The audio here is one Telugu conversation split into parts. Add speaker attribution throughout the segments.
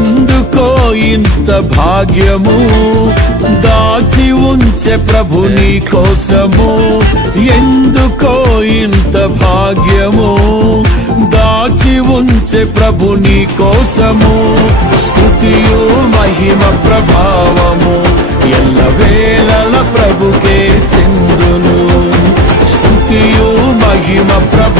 Speaker 1: ఎందుకో ఇంత భాగ్యము? దాచి ఉంచే ప్రభు నీ కోసము. ఎందుకో ఇంత భాగ్యము? దాచి ఉంచే ప్రభు నీ కోసము. స్థుతియు మహిమ ప్రభావము ఎల్ల వేళల ప్రభుకే చెందును. స్థుతియు మహిమ ప్రభావము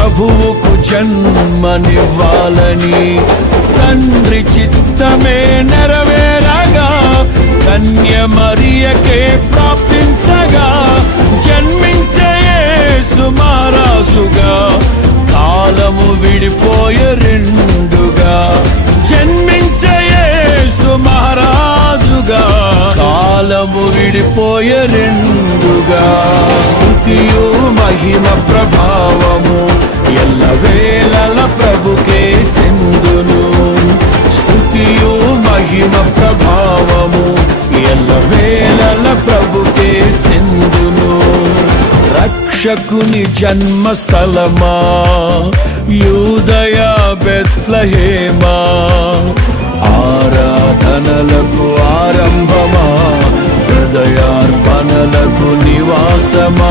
Speaker 1: ప్రభువుకు జన్మనివ్వాలని తండ్రి చిత్తమే నెరవేరగా కన్య మరియకే ప్రాప్తించగా జన్మించే సుమారాజుగా కాలము విడిపోయే రెండుగా జన్మించయే సుమారాజుగా కాలము విడిపోయే రెండుగా. స్థుతియు మహిమ ప్రభావము. ఎల్ల వేళల ప్రభుకే చెందును. స్థుతియు మహిమ ప్రభావము. ఎల్ల వేళల ప్రభుకే చెందును. రక్షకుని జన్మస్థలమా. యూదయ బెత్లహేమా. ఆరాధనలకు ఆరంభమా. హృదయా నివాసమా